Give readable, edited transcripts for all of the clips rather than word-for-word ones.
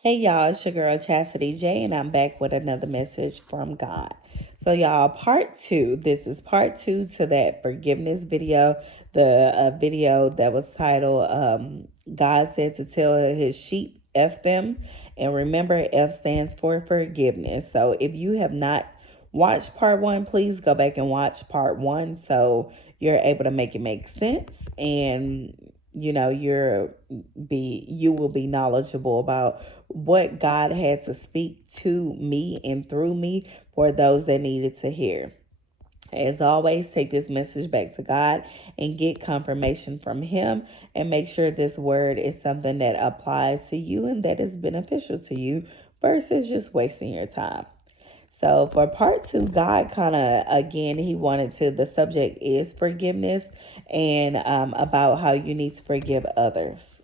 Hey y'all, it's your girl Chastity J, and I'm back with another message from God. So, y'all, part two. This is part two to that forgiveness video, the video that was titled God Said to Tell His Sheep F Them. And remember, F stands for forgiveness. So, if you have not watched part one, please go back and watch part one so you're able to make it make sense, and you will be knowledgeable about what God had to speak to me and through me for those that needed to hear. As always, take this message back to God and get confirmation from Him, and make sure this word is something that applies to you and that is beneficial to you versus just wasting your time. So for part two, God kind of, again, the subject is forgiveness, and about how you need to forgive others.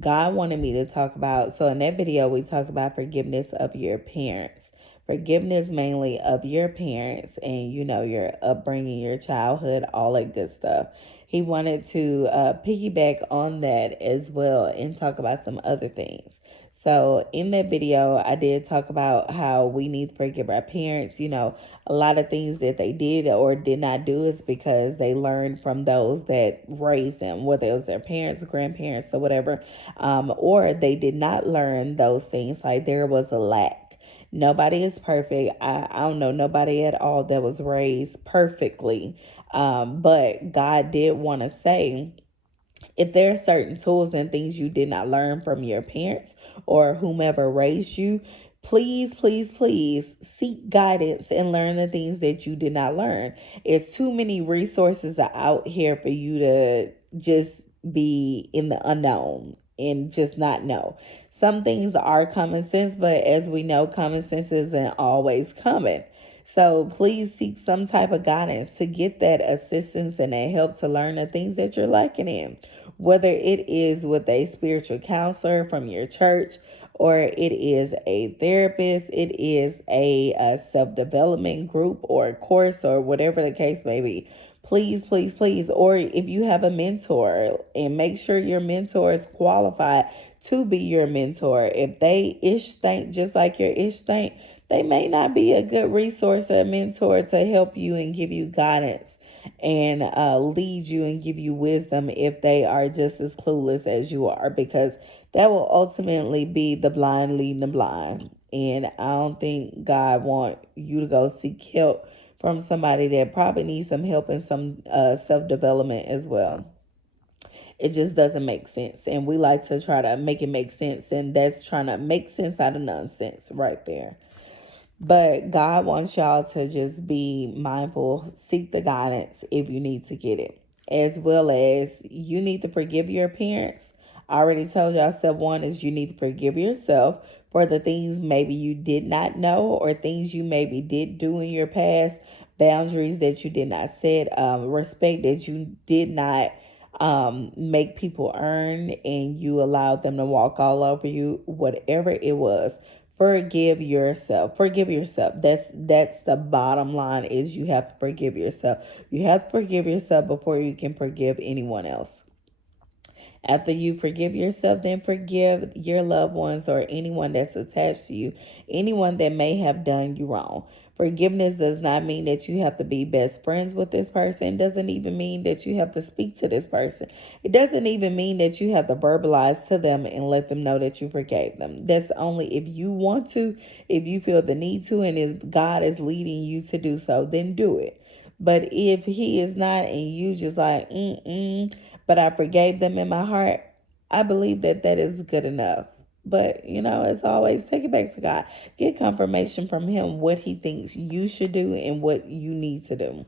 God wanted me to talk about, so in that video, we talked about forgiveness of your parents. Forgiveness mainly of your parents and, your upbringing, your childhood, all that good stuff. He wanted to piggyback on that as well and talk about some other things. So in that video, I did talk about how we need to forgive our parents. A lot of things that they did or did not do is because they learned from those that raised them, whether it was their parents, grandparents, or whatever, or they did not learn those things. Like there was a lack. Nobody is perfect. I don't know nobody at all that was raised perfectly. But God did want to say, if there are certain tools and things you did not learn from your parents or whomever raised you, please, please, please seek guidance and learn the things that you did not learn. It's too many resources out here for you to just be in the unknown and just not know. Some things are common sense, but as we know, common sense isn't always common. So please seek some type of guidance to get that assistance and that help to learn the things that you're lacking in. Whether it is with a spiritual counselor from your church, or it is a therapist, it is a self-development group or a course or whatever the case may be. Please, please, please. Or if you have a mentor, and make sure your mentor is qualified to be your mentor. If they ish think just like your ish think, they may not be a good resource or mentor to help you and give you guidance and lead you and give you wisdom if they are just as clueless as you are, because that will ultimately be the blind leading the blind. And I don't think God want you to go seek help from somebody that probably needs some help and some self-development as well. It just doesn't make sense. And we like to try to make it make sense, and that's trying to make sense out of nonsense right there. But God wants y'all to just be mindful, seek the guidance if you need to get it, as well as you need to forgive your parents. I already told y'all step one is you need to forgive yourself for the things maybe you did not know or things you maybe did do in your past, boundaries that you did not set, respect that you did not make people earn and you allowed them to walk all over you, whatever it was. Forgive yourself. Forgive yourself. That's the bottom line, is you have to forgive yourself. You have to forgive yourself before you can forgive anyone else. After you forgive yourself, then forgive your loved ones or anyone that's attached to you, anyone that may have done you wrong. Forgiveness does not mean that you have to be best friends with this person. It doesn't even mean that you have to speak to this person. It doesn't even mean that you have to verbalize to them and let them know that you forgave them. That's only if you want to, if you feel the need to, and if God is leading you to do so, then do it. But if He is not, and you just like, but I forgave them in my heart, I believe that that is good enough. But, as always, take it back to God. Get confirmation from Him what He thinks you should do and what you need to do.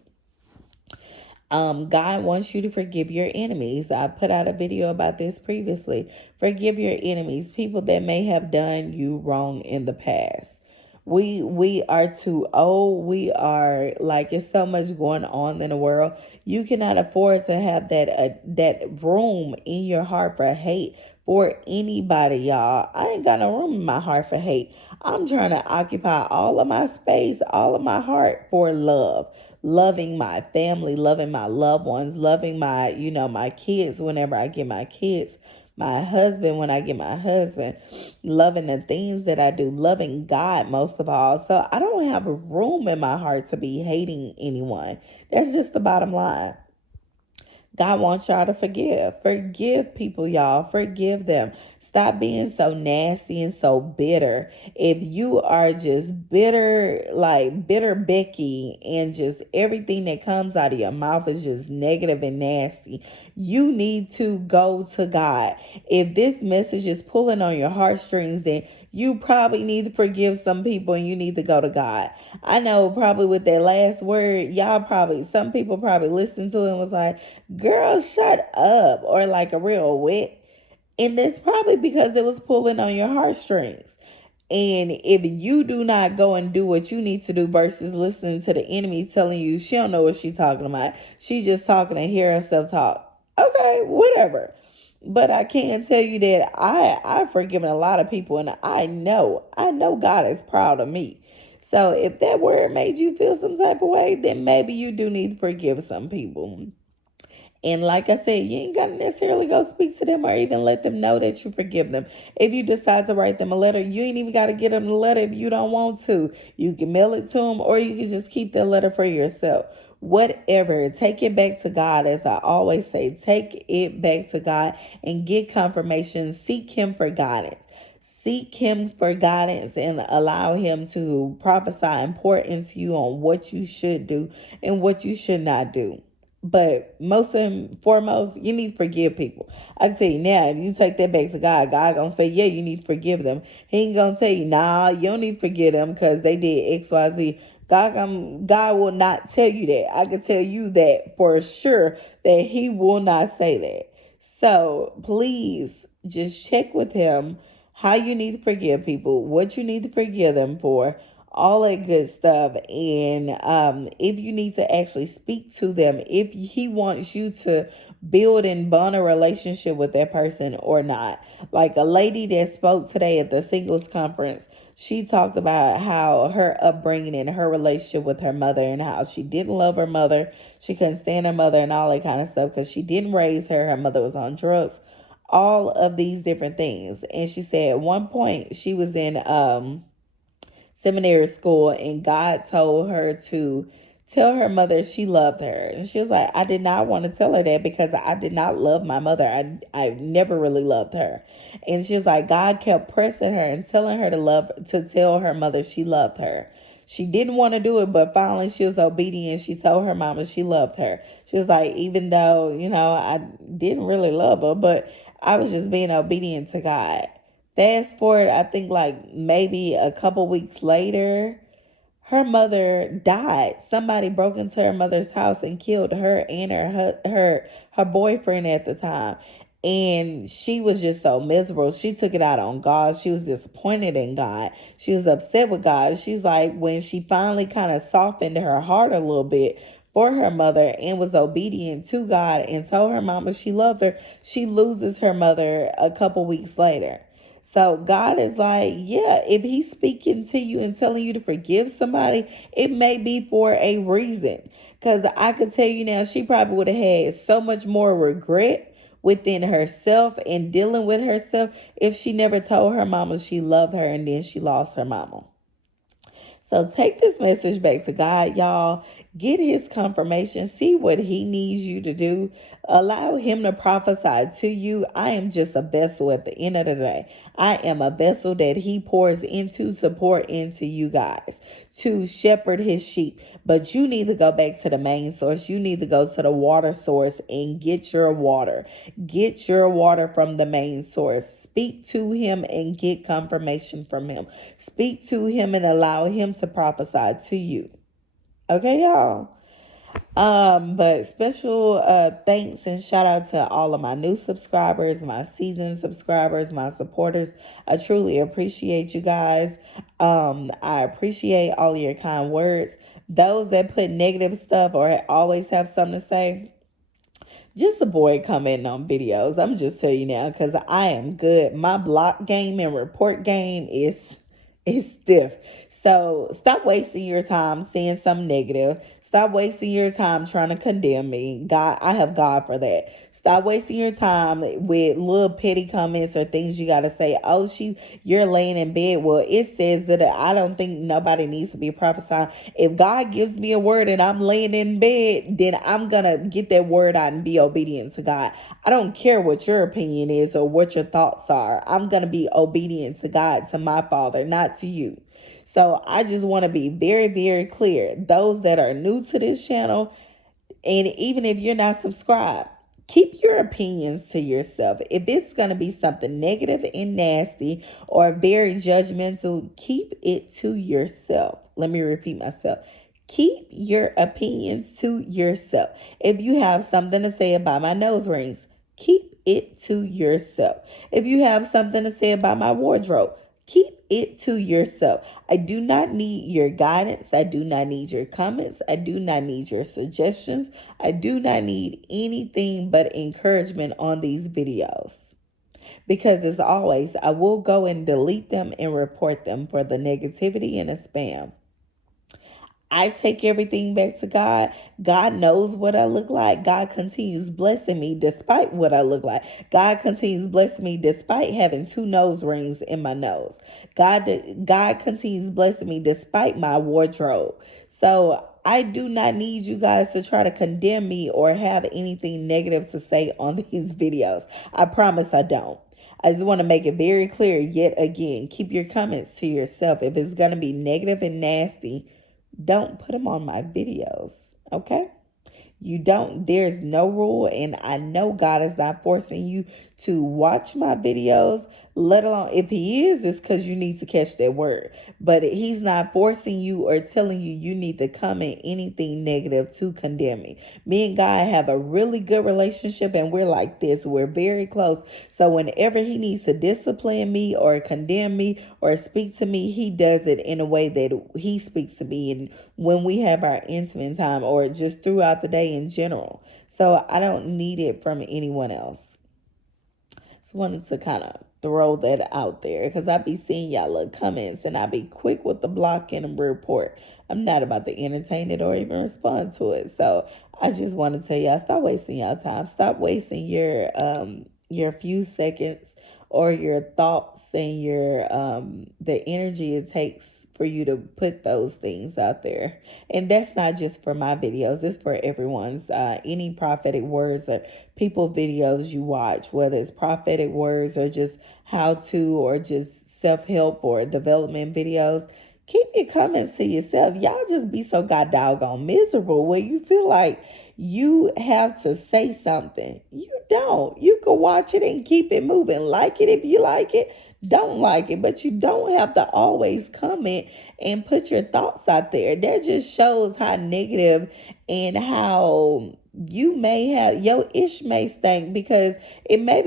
God wants you to forgive your enemies. I put out a video about this previously. Forgive your enemies, people that may have done you wrong in the past. We are too old. We are like, it's so much going on in the world. You cannot afford to have that room in your heart for hate for anybody, y'all. I ain't got no room in my heart for hate. I'm trying to occupy all of my space, all of my heart for love. Loving my family, loving my loved ones, loving my kids whenever I get my kids. my husband when I get my husband, loving the things that I do, loving God most of all. So I don't have room in my heart to be hating anyone. That's just the bottom line. God wants y'all to forgive. Forgive people, y'all. Forgive them. Stop being so nasty and so bitter. If you are just bitter, like bitter Becky, and just everything that comes out of your mouth is just negative and nasty, you need to go to God. If this message is pulling on your heartstrings, then you probably need to forgive some people and you need to go to God. I know probably with that last word, some people probably listened to it and was like, girl, shut up, or like a real wit. And that's probably because it was pulling on your heartstrings. And if you do not go and do what you need to do versus listening to the enemy telling you she don't know what she's talking about, she's just talking to hear herself talk. Okay, whatever. But I can tell you that I've forgiven a lot of people, and I know God is proud of me. So if that word made you feel some type of way, then maybe you do need to forgive some people. And like I said, you ain't got to necessarily go speak to them or even let them know that you forgive them. If you decide to write them a letter, you ain't even got to get them the letter if you don't want to. You can mail it to them, or you can just keep the letter for yourself. Whatever, take it back to God. As I always say, take it back to God and get confirmation. Seek Him for guidance. Seek Him for guidance and allow Him to prophesy important to you on what you should do and what you should not do. But most and foremost, you need to forgive people. I can tell you now, if you take that back to God, God gonna say, yeah, you need to forgive them. He ain't gonna tell you, nah, you don't need to forgive them because they did X, Y, Z. God will not tell you that. I can tell you that for sure that He will not say that. So please just check with Him how you need to forgive people, what you need to forgive them for, all that good stuff. And if you need to actually speak to them, if He wants you to build and bond a relationship with that person or not. Like a lady that spoke today at the singles conference, she talked about how her upbringing and her relationship with her mother, and how she didn't love her mother. She couldn't stand her mother and all that kind of stuff because she didn't raise her. Her mother was on drugs, all of these different things. And she said at one point she was in seminary school, and God told her to tell her mother she loved her. And she was like, I did not want to tell her that because I did not love my mother. I never really loved her. And she was like, God kept pressing her and telling her to tell her mother she loved her. She didn't want to do it, but finally she was obedient. She told her mama she loved her. She was like, even though, I didn't really love her, but I was just being obedient to God. Fast forward, I think like maybe a couple weeks later, her mother died. Somebody broke into her mother's house and killed her and her boyfriend at the time. And she was just so miserable. She took it out on God. She was disappointed in God. She was upset with God. She's like, when she finally kind of softened her heart a little bit for her mother and was obedient to God and told her mama she loved her, she loses her mother a couple weeks later. So God is like, yeah, if He's speaking to you and telling you to forgive somebody, it may be for a reason. Because I could tell you now, she probably would have had so much more regret within herself and dealing with herself if she never told her mama she loved her and then she lost her mama. So take this message back to God, y'all. Get His confirmation. See what He needs you to do. Allow Him to prophesy to you. I am just a vessel at the end of the day. I am a vessel that He pours into to pour into you guys, to shepherd His sheep. But you need to go back to the main source. You need to go to the water source and get your water. Get your water from the main source. Speak to Him and get confirmation from Him. Speak to Him and allow Him to prophesy to you. Okay, y'all. But special thanks and shout out to all of my new subscribers, my seasoned subscribers, my supporters. I truly appreciate you guys. I appreciate all of your kind words. Those that put negative stuff or always have something to say, just avoid commenting on videos. I'm just telling you now because I am good. My block game and report game is stiff. So stop wasting your time saying something negative. Stop wasting your time trying to condemn me. God, I have God for that. Stop wasting your time with little petty comments or things you got to say. Oh, you're laying in bed. Well, it says that I don't think nobody needs to be prophesying. If God gives me a word and I'm laying in bed, then I'm going to get that word out and be obedient to God. I don't care what your opinion is or what your thoughts are. I'm going to be obedient to God, to my Father, not to you. So I just want to be very, very clear. Those that are new to this channel, and even if you're not subscribed, keep your opinions to yourself. If it's going to be something negative and nasty or very judgmental, keep it to yourself. Let me repeat myself. Keep your opinions to yourself. If you have something to say about my nose rings, keep it to yourself. If you have something to say about my wardrobe, keep it to yourself. I do not need your guidance. I do not need your comments. I do not need your suggestions. I do not need anything but encouragement on these videos. Because as always, I will go and delete them and report them for the negativity and the spam. I take everything back to God. God knows what I look like. God continues blessing me despite what I look like. God continues blessing me despite having 2 nose rings in my nose. God continues blessing me despite my wardrobe. So I do not need you guys to try to condemn me or have anything negative to say on these videos. I promise I don't. I just want to make it very clear yet again. Keep your comments to yourself. If it's going to be negative and nasty, don't put them on my videos, okay? There's no rule, and I know God is not forcing you to watch my videos, let alone if he is, it's because you need to catch that word. But he's not forcing you or telling you need to comment anything negative to condemn me. Me and God have a really good relationship, and we're like this. We're very close. So whenever he needs to discipline me or condemn me or speak to me, he does it in a way that he speaks to me, and when we have our intimate time or just throughout the day in general. So I don't need it from anyone else. Just wanted to kind of throw that out there because I be seeing y'all little comments and I be quick with the block and report. I'm not about to entertain it or even respond to it. So I just want to tell y'all, stop wasting y'all time. Stop wasting your few seconds or your thoughts and your the energy it takes for you to put those things out there. And that's not just for my videos, it's for everyone's. Any prophetic words or people videos you watch, whether it's prophetic words or just how to or just self-help or development videos, keep your comments to yourself. Y'all just be so god doggone miserable where you feel like you have to say something. You don't. You can watch it and keep it moving. Like it if you like it. Don't like it. But you don't have to always comment and put your thoughts out there. That just shows how negative and how you may have your ish may stink because it may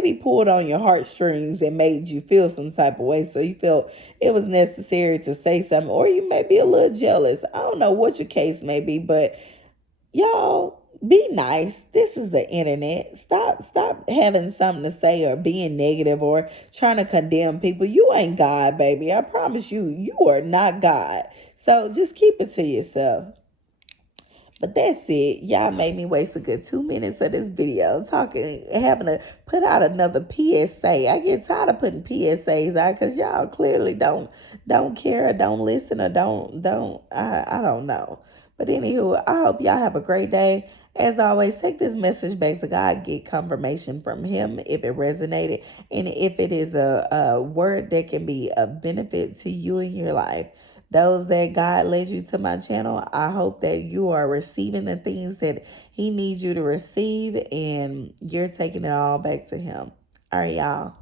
be pulled on your heartstrings and made you feel some type of way. So you felt it was necessary to say something, or you may be a little jealous. I don't know what your case may be, but y'all be nice. This is the internet. Stop having something to say or being negative or trying to condemn people. You ain't God, baby. I promise you, you are not God. So just keep it to yourself. But that's it. Y'all made me waste a good 2 minutes of this video having to put out another PSA. I get tired of putting PSAs out because y'all clearly don't care or don't listen or I don't know. But anywho, I hope y'all have a great day. As always, take this message back to God. Get confirmation from him if it resonated. And if it is a word that can be a benefit to you in your life. Those that God led you to my channel, I hope that you are receiving the things that he needs you to receive and you're taking it all back to him. All right, y'all.